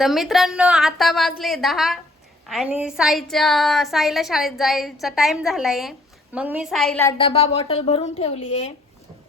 तर मित्रांनो आता वाजले 10 आणि साईला शाळेत जायचा टाइम झालाय. मग मी साईला डबा बॉटल भरून ठेवली आहे.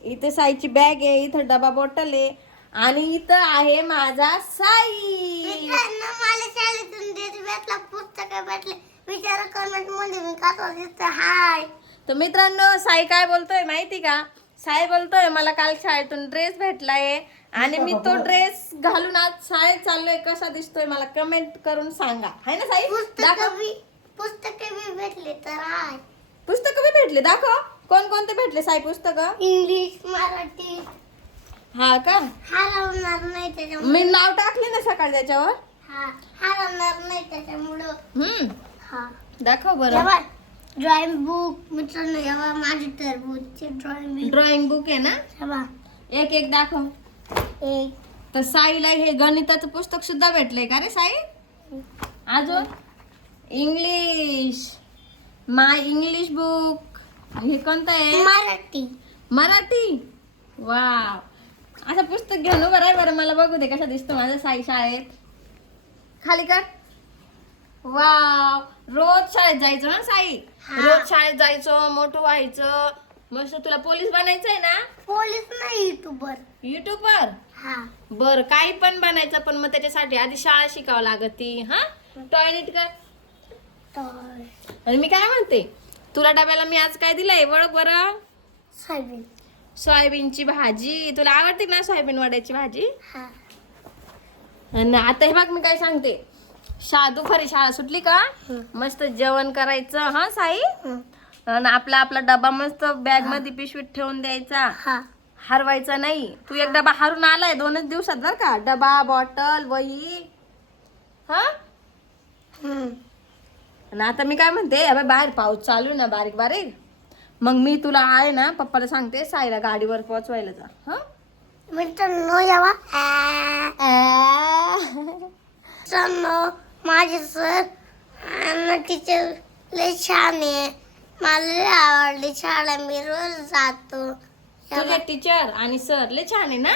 इथे साईची बॅग आहे, इथं डबा बॉटल आहे आणि इथं आहे माझा साई. मला शाळेतून भेटला पुस्तक भेटले विचारा कमेंट मध्ये मी का दिसतो हाय. तर मित्रांनो साई काय बोलतोय माहिती का? साई बोलतोय मला काल शाळेतून ड्रेस भेटलाय आणि मी तो ड्रेस घालून आज शाळेत चाललोय. कसा दिसतोय मला कमेंट करून सांगा, हाय ना साई? पुस्तक भी भेटले तर हाय. पुस्तक भी भेटले, दाखव कोणकोणते भेटले साई पुस्तक? इंग्लिश, मराठी. हा का? हरवणार नाही त्याच्यामुळे. मी नाव टाकले ना सकाळी त्याच्यावर. हा हरवणार नाही त्याच्यामुळं. हा दाखव बरं. ड्रॉइंग बुक मित्रांनो, जेव्हा माझी टरबूजची ड्रॉइंग बुक आहे ना? जेव्हा एक एक दाखव. एक तर साईला हे गणिताचं पुस्तक सुद्धा भेटलंय का रे साई? अजून इंग्लिश, माय इंग्लिश बुक. हे कोणतं आहे? मराठी. मराठी. वाव, असं पुस्तक घेऊन उभं राह बरं, मला बघू दे कसा दिसतो माझा साई शाळेत. खाली कर. वाव, रोज शाळेत जायचो ना साई? रोज शाळेत जायचो, मोठं व्हायचं, मस्त. तुला पोलीस बनायचंय ना? पोलीस नाही, युट्यूबर. युट्यूबर? हा बर, काही पण बनायचं, पण मग त्याच्यासाठी आधी शाळा शिकावं लागती. हा, टॉयलेट कर. आणि मी काय म्हणते, तुला डब्याला मी आज काय दिलंय बघ बरं? सोयाबीन. सोयाबीनची भाजी. तुला आवडते ना सोयाबीन वड्याची भाजी? हा. आणि आता हे बघ मी काय सांगते, दुपारी शाळा सुटली का मस्त जेवण करायचं हा साई, आणि आपला आपला डबा मस्त बॅग मध्ये पिशवीत ठेवून द्यायचा. हरवायचा नाही. तू एक डबा हरून आलाय 2च दिवसात बर का. डबा, बॉटल, वही. हा. आणि आता मी काय म्हणते, अबे बाहेर पाऊस चालू ना बारीक बारीक, मग मी तुला आहे ना पप्पाला सांगते साईला गाडीवर पोहोचवायला जा. हा मित्रांनो, मित्रांनो माझे सर आणि टीचर लय छान आहे. मला लय आवडली शाळा, मी रोज जातो. तुझे टीचर आणि सर लय छान आहे ना?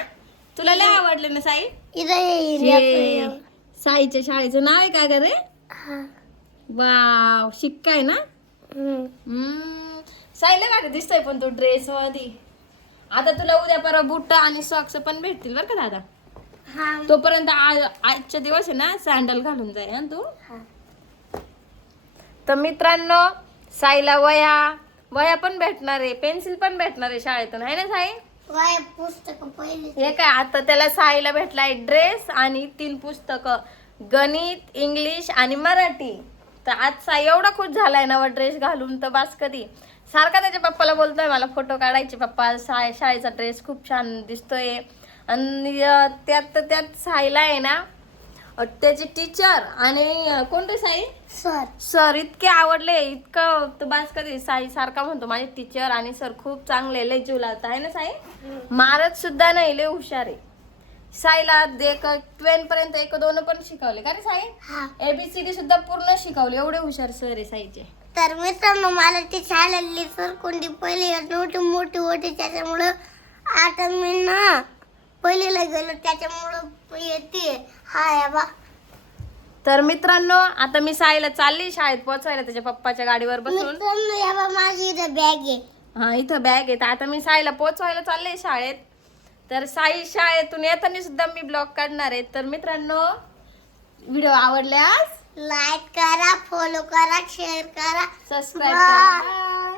तुला लय आवडले ना साई? इथे साईच्या शाळेचं नाव आहे का ग रे? वाव, शिक्का ना? साईला काय दिसतोय पण तो ड्रेस मध्ये. आता तुला उद्या परवा बुट आणि सॉक्स पण भेटतील बरं का दादा. तोपर्यंत आजच्या दिवस आहे ना सॅन्डल घालून जाय हा तू. तर मित्रांनो साईला वह्या पण भेटणार आहे, पेन्सिल पण भेटणार आहे शाळेतून, आहे ना साई? पुस्तक पहिले हे काय आता त्याला साईला भेटलाय ड्रेस आणि 3 पुस्तकं, गणित, इंग्लिश आणि मराठी. तर आज साई एवढा खुश झालाय नवा ड्रेस घालून, तर बास कधी. सारखा त्याच्या पप्पाला बोलतोय मला फोटो काढायचे, पप्पा शाळेचा ड्रेस खूप छान दिसतोय. आणि त्यात साईला आहे ना त्याचे टीचर आणि कोणते साई सर इतके आवडले, इतकं तर बास कधी. साई सारखा म्हणतो माझे टीचर आणि सर खूप चांगले, लय जीव लावता, आहे ना साई? मारत सुद्धा नाही, लय हुशार आहे. साईला 12 पर्यंत 1 2 पण शिकवले का रे साई? ABCD सुद्धा पूर्ण शिकवले, एवढे हुशार सर आहे साईचे. तर मित्रांनो, मला ती शाळेतली सर कोणती पहिली मोठी होती त्याच्यामुळं आता मी ना पहिलीला गेलो त्याच्यामुळं येते. हाय बा. तर मित्रांनो आता मी साईला चालली शाळेत पोहोचवायला त्याच्या पप्पाच्या गाडीवर बसून. मित्रांनो, या बा माझी इथं बॅग आहे. हा, इथं बॅग आहे. तर आता मी साईला पोहोचवायला चालले शाळेत. तर साई शाळेतून येताना सुद्धा मी ब्लॉग काढणार आहे. तर मित्रांनो व्हिडिओ आवडल्यास लाईक करा, फॉलो करा, शेअर करा, सबस्क्राईब करा.